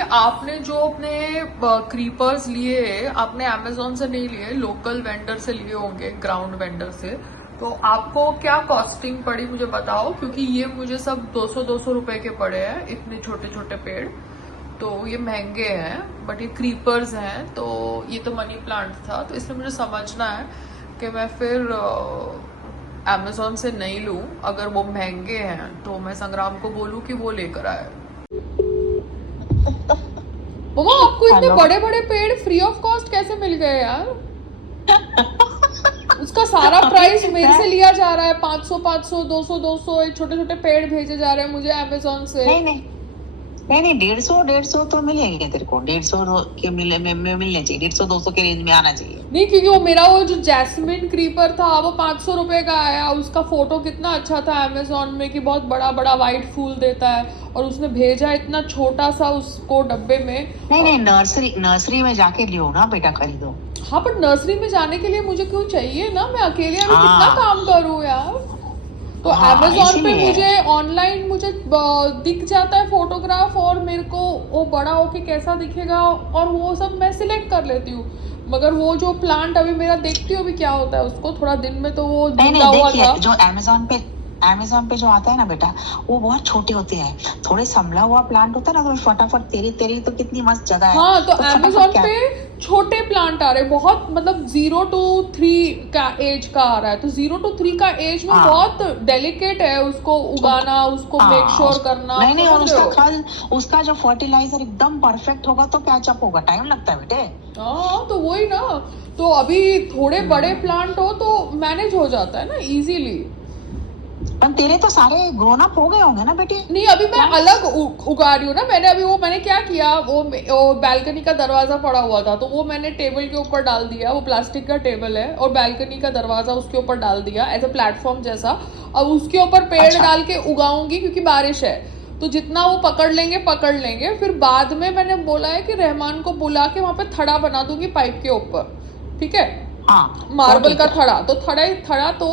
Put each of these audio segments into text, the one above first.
आपने जो अपने क्रीपर्स लिए आपने अमेजोन से नहीं लिए, लोकल वेंडर से लिए होंगे, ग्राउंड वेंडर से। तो आपको क्या कॉस्टिंग पड़ी मुझे बताओ, क्योंकि ये मुझे सब 200-200 रुपए के पड़े हैं, इतने छोटे छोटे पेड़। तो ये महंगे हैं, बट ये क्रीपर्स हैं, तो ये तो मनी प्लांट था, तो इसलिए मुझे समझना है कि मैं फिर अमेजोन से नहीं लूं। अगर वो महंगे हैं तो मैं संग्राम को बोलूं कि वो लेकर आए। मम्मा, आपको इतने हेलो। बड़े बड़े पेड़ फ्री ऑफ कॉस्ट कैसे मिल गए यार? उसका सारा प्राइस मेरे से लिया जा रहा है, 500-500, 200-200, एक छोटे छोटे पेड़ भेजे जा रहे हैं मुझे अमेजोन से। नहीं नहीं नहीं नहीं, 150 तो मिलेंगे तेरे को। 150 के मिलने चाहिए। 150-200 के रेंज में आना चाहिए। नहीं, क्योंकि वो मेरा वो जो जैस्मिन क्रीपर था वो 500 रुपए का आया। उसका फोटो कितना अच्छा था अमेजोन में कि बहुत बड़ा बड़ा वाइट फूल देता है, और उसने भेजा इतना छोटा सा उसको डब्बे में। नहीं नहीं, नर्सरी में जाके लियो ना बेटा, खरीदो। हाँ, पर नर्सरी में जाने के लिए मुझे क्यों चाहिए ना, मैं अकेले अभी कितना हाँ काम करूँ यार। तो हाँ, अमेजोन पे इसीलिए। मुझे ऑनलाइन मुझे दिख जाता है फोटोग्राफ, और मेरे को वो बड़ा होके कैसा दिखेगा और वो सब मैं सिलेक्ट कर लेती हूँ। मगर वो जो प्लांट अभी मेरा देखती हूँ अभी क्या होता है उसको, थोड़ा दिन में तो वो नहीं जिंदा नहीं, हुआ देखिए था। जो अमेजोन पे जो आता है ना बेटा, वो बहुत छोटे होते हैं। थोड़े संभला हुआ प्लांट होता है ना, तो फटाफट तेरी तेरी तो कितनी मस्त जगह है। हाँ, तो फटाफट अमेजोन क्या। पे छोटे प्लांट आ रहे, बहुत मतलब 0 to 3 का एज का आ रहा है। तो 0 to 3 का एज में हाँ बहुत डेलिकेट है उसको तो उगाना, उसको मेक श्योर करना, नहीं आप नहीं, और समझ रहे उसका हो? खल, उसका जो फर्टिलाइजर एकदम परफेक्ट होगा तो कैचअप होगा, टाइम लगता है बेटे। हाँ, तो वही ना। तो अभी थोड़े बड़े प्लांट हो तो मैनेज हो जाता है ना इजीली। पर तेरे तो सारे ग्रोन अप हो गए होंगे ना बेटे। नहीं, अभी मैं प्लांट्स। अलग उगा रही हूँ ना। मैंने क्या किया, वो बैल्कनी का दरवाजा पड़ा हुआ था, तो वो मैंने टेबल के ऊपर डाल दिया। वो प्लास्टिक का टेबल है और बैल्कनी का दरवाजा उसके ऊपर डाल दिया एज अ प्लेटफॉर्म जैसा। अब उसके ऊपर पेड़ अच्छा। डाल के उगाऊंगी, क्योंकि बारिश है तो जितना वो पकड़ लेंगे। फिर बाद में मैंने बोला है कि रहमान को बुला के वहां पे थड़ा बना दूंगी पाइप के ऊपर, ठीक है? हाँ मार्बल ठीक का है। थड़ा तो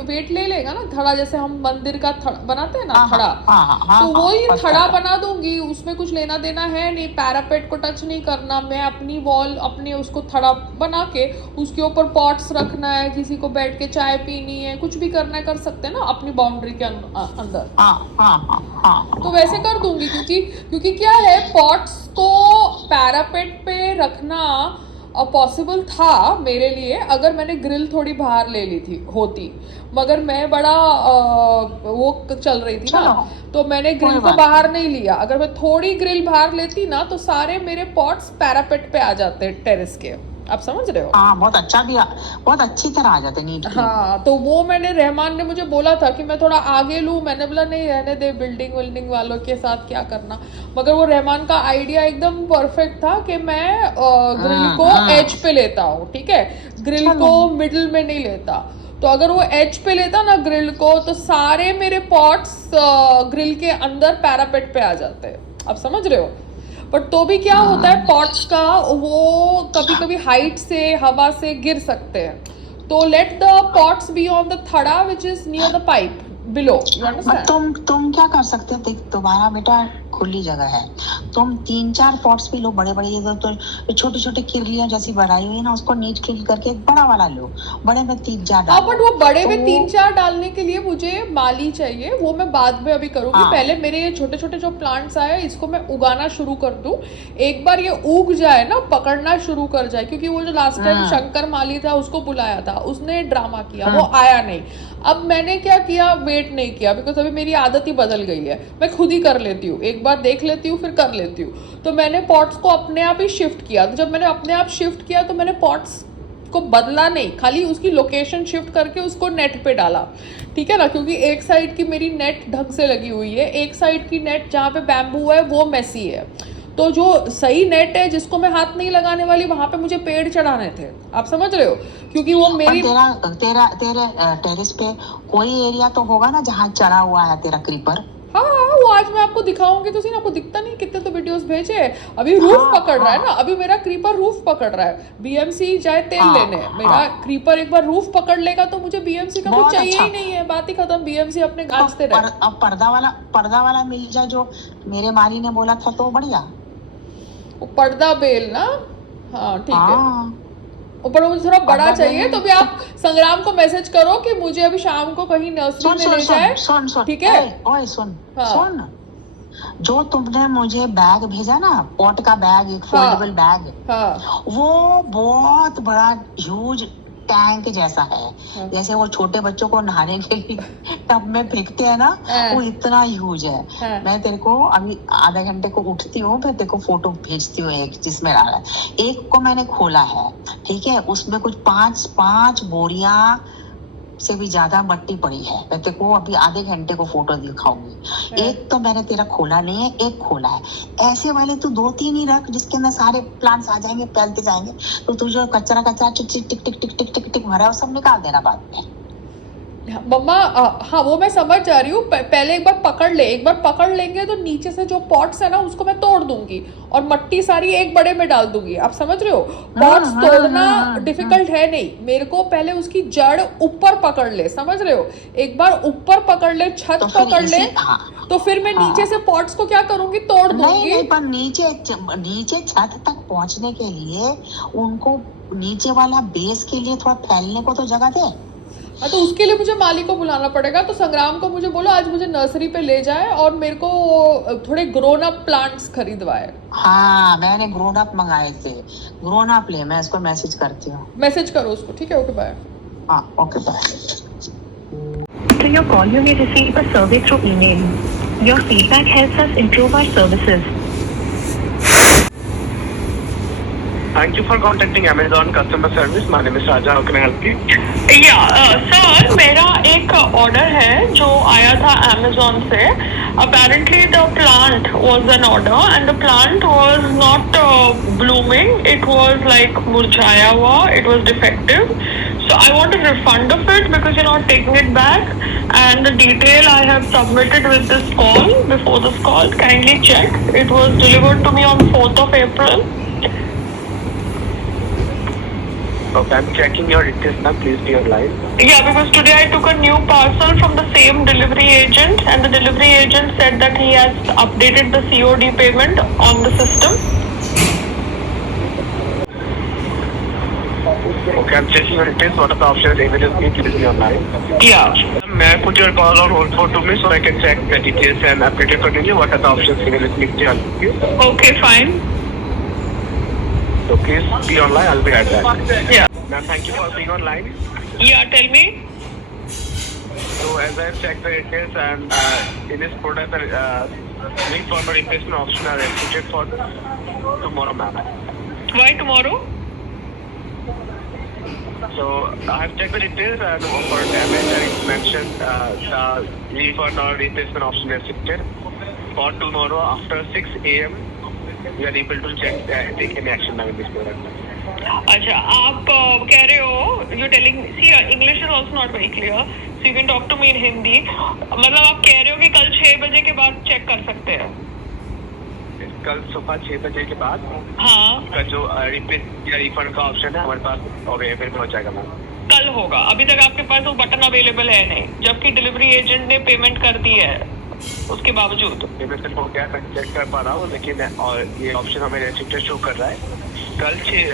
वेट ले लेगा ना, थड़ा जैसे हम मंदिर का बनाते हैं ना हाँ थड़ा। हाँ हाँ हाँ तो हाँ, वो ही पता थड़ा है। बना दूंगी, उसमें कुछ लेना देना है नहीं, पैरापेट को टच नहीं करना। मैं अपनी वॉल अपने उसको थड़ा बना के उसके ऊपर पॉट्स रखना है, किसी को बैठ के चाय पीनी है, कुछ भी करना है कर सकते हैं ना अपनी बाउंड्री के अंदर। हाँ हाँ हाँ हाँ तो वैसे कर दूंगी, क्योंकि क्या है, पॉट्स को पैरापेट पे रखना पॉसिबल था मेरे लिए अगर मैंने ग्रिल थोड़ी बाहर ले ली थी होती। मगर मैं बड़ा वो चल रही थी ना, चलो तो मैंने कोई ग्रिल को बात बाहर नहीं। नहीं लिया। अगर मैं थोड़ी ग्रिल बाहर लेती ना तो सारे मेरे पॉट्स पैरापेट पे आ जाते टेरेस के। आप समझ रहे हो? हाँ बहुत अच्छा भी बहुत अच्छी तरह आ जाते, नीट क्लीन। हाँ, तो वो मैंने, रहमान ने मुझे बोला था कि मैं थोड़ा आगे लूँ। मैंने बोला नहीं, रहने दे, बिल्डिंग विल्डिंग वालों के साथ क्या करना। मगर वो रहमान का आइडिया एकदम परफेक्ट था कि मैं ग्रिल को एज पे लेता हूँ, ठीक है? ग्रिल चलो को मिडिल में नहीं लेता। तो अगर वो एज पे लेता ना ग्रिल को, तो सारे मेरे पॉट्स ग्रिल के अंदर पैरापेट पे आ जाते हैं। आप समझ रहे हो? बट तो भी क्या होता है, पॉट्स का वो कभी कभी हाइट से हवा से गिर सकते हैं। तो let the pots be on the Thada which is near the pipe below, you understand? तुम क्या कर सकते हो, देख तुम्हारा बेटा खुली जगह है। तुम 3-4 पॉट्स भी लो, बड़े बड़े। ये तो छोटे छोटे किरलियां जैसी बनाई हुई है ना, उसको नीट क्लीन करके एक बड़ा वाला लो। बड़े में 3-4 हाँ, डालो। बट वो बड़े तो में 3-4 डालने के लिए मुझे माली चाहिए, वो मैं बाद में अभी करूंगी। हाँ पहले मेरे ये छोटे छोटे जो प्लांट्स आए इसको मैं उगाना शुरू कर दूं। एक बार ये उग जाए ना, पकड़ना शुरू कर जाए, क्योंकि वो जो लास्ट टाइम शंकर माली था उसको बुलाया था, उसने ड्रामा किया, वो आया नहीं। अब मैंने क्या किया, वेट नहीं किया, बिकॉज अभी मेरी आदत ही बदल गई है। मैं खुद ही कर लेती हूँ, एक बार देख लेती हूँ फिर कर लेती हूँ। तो मैंने पॉट्स को अपने आप ही शिफ्ट किया। तो जब मैंने अपने आप शिफ्ट किया तो मैंने पॉट्स को बदला नहीं, खाली उसकी लोकेशन शिफ्ट करके उसको नेट पे डाला, ठीक है ना? क्योंकि एक साइड की मेरी नेट ढंग से लगी हुई है, एक साइड की नेट जहाँ पे बैम्बू है वो मेसी है। तो जो सही नेट है जिसको मैं हाथ नहीं लगाने वाली, वहां पे मुझे पेड़ चढ़ाने थे। आप समझ रहे हो? क्योंकि वो मेरी तेरे टेरेस पे कोई एरिया तो होगा ना जहाँ चढ़ा हुआ है तेरा क्रीपर। हाँ, वो आज मैं आपको दिखाऊंगी तो सही, आपको दिखता नहीं? कितने तो वीडियोस भेजे। अभी रूफ पकड़ रहा है ना, अभी मेरा क्रीपर रूफ पकड़ रहा है। बीएमसी जाए तेल लेने, मेरा क्रीपर एक बार रूफ पकड़ लेगा तो मुझे बीएमसी का कुछ चाहिए ही नहीं है, बात ही खत्म। बीएमसी अपने गांचते रहे। अब पर्दा वाला मिल जाए जो मेरे माली ने बोला था, तो बढ़िया। वो पर्दा बेल ना, हाँ ठीक है। हाँ ऊपर मुझे थोड़ा बड़ा पर्दा चाहिए, बेल। तो भी आप संग्राम को मैसेज करो कि मुझे अभी शाम को कहीं नर्सरी सुन में सुन ले सुन जाए, सुन सुन ठीक है? ओए सुन हाँ। सुन, जो तुमने मुझे बैग भेजा ना, पॉट का बैग, एक फोल्डेबल बैग, हाँ वो बहुत बड़ा ह्यूज टैंक जैसा है। हाँ। जैसे वो छोटे बच्चों को नहाने के लिए टब में फेंकते हैं ना, हाँ। वो इतना ह्यूज है। हाँ। मैं तेरे को अभी आधे घंटे को उठती हूँ, फिर तेरे को फोटो भेजती हूँ एक जिसमें डाला है। एक को मैंने खोला है, ठीक है, उसमें कुछ पांच बोरियां से भी ज्यादा मट्टी पड़ी है। मैं तेरे को अभी आधे घंटे को फोटो दिखाऊंगी। एक तो मैंने तेरा खोला नहीं है, एक खोला है। ऐसे वाले तू 2-3 ही रख जिसके अंदर सारे प्लांट्स आ जाएंगे, फैलते जाएंगे। तो तू जो कचरा कचरा टिक टिक टिक टिक टिक टिक टिक भरा है, वो सब निकाल देना बाद में। मम्मा, हाँ वो मैं समझ जा रही हूँ। पहले एक बार पकड़ ले, एक बार पकड़ लेंगे तो नीचे से जो पॉट्स है ना उसको मैं तोड़ दूंगी और मट्टी सारी एक बड़े में डाल दूंगी। आप समझ रहे हो? पॉट्स तोड़ना डिफिकल्ट है नहीं, मेरे को पहले उसकी जड़ ऊपर पकड़ ले, समझ रहे हो? एक बार ऊपर पकड़ ले, छत तो फिर पकड़ ले, हाँ, तो फिर मैं नीचे से पॉट्स को क्या करूंगी, तोड़ नहीं दूंगी। नहीं, पर नीचे छत तक पहुंचने के लिए उनको नीचे वाला बेस के लिए थोड़ा फैलने को तो जगह दे। हाँ, तो उसके लिए मुझे माली को बुलाना पड़ेगा। तो संग्राम को मुझे बोलो आज मुझे नर्सरी पे ले जाए और मेरे को थोड़े ग्रोन अप प्लांट्स खरीदवाए। हाँ, मैंने ग्रोन अप मंगाए थे, ग्रोन अप ले, मैं इसको मैसेज करती हूँ। मैसेज करो उसको, ठीक है? Okay bye. हाँ okay bye. To your call, you may receive a survey through email. Your feedback helps us improve our services. Thank you for contacting Amazon customer service. My name is Raja. How can I help you? Sir मेरा एक order है जो आया था Amazon से। Apparently the plant was an order and the plant was not blooming, it was like मुरझाया हुआ, it was defective. So I want a refund of it because you're not taking it back, and the detail I have submitted with this call, before this call, kindly check. It was delivered to me on 4th of April. Okay, I'm checking your details now. Please be online. Yeah, because today I took a new parcel from the same delivery agent, and the delivery agent said that he has updated the COD payment on the system. Okay, I'm checking your details. What are the options available? Please be online. Yeah. May I put your call on hold for 2 minutes so I can check the details and update accordingly? What are the options available? Please help you. Okay, fine. So please be online. I'll be right back. Yeah. Ma'am, thank you for being online. Yeah, tell me. So as I have checked the details and in this product, link for the replacement option are executed for tomorrow, ma'am. Why tomorrow? So I have checked the details and for damage I mentioned the refund or replacement option is restricted. For tomorrow after 6 a.m. we are able to check take any action now in this product. अच्छा, आप कह रहे हो, you're telling, see, English is also not very clear, so you can talk to me in Hindi. मतलब आप कह रहे हो कि कल 6 बजे के बाद चेक कर सकते हैं? कल सुबह 6 बजे के बाद हाँ, का जो रिप्लेस या रिफंड का ऑप्शन है हमारे पास अवेलेबल हो जाएगा मैम। कल होगा। अभी तक आपके पास वो बटन अवेलेबल है नहीं, जबकि डिलीवरी एजेंट ने पेमेंट कर दी है उसके बावजूद। पेमेंट हो गया, मैं चेक कर पा रहा हूँ, लेकिन और ये ऑप्शन हमें रेस्ट्रिक्टेड शो कर रहा है। कल 6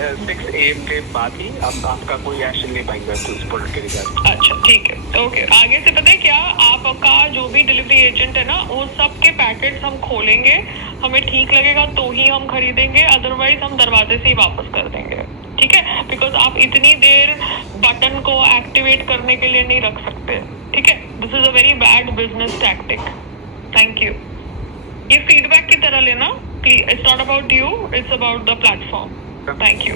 AM के बाद ही हम आपका कोई एक्शन ले पाएंगे इस प्रोडक्ट के रिगार्ड। अच्छा ठीक है, ओके। आगे से पता है क्या, आपका जो भी डिलीवरी एजेंट है ना, वो सब के पैकेट्स हम खोलेंगे, हमें ठीक लगेगा तो ही हम खरीदेंगे, अदरवाइज हम दरवाजे से ही वापस कर देंगे, ठीक है? बिकॉज आप इतनी देर बटन को एक्टिवेट करने के लिए नहीं रख सकते, ठीक है? This is a very bad business tactic. Thank you. ये फीडबैक की तरह लेना please, it's not about you, it's about the platform. Thank you.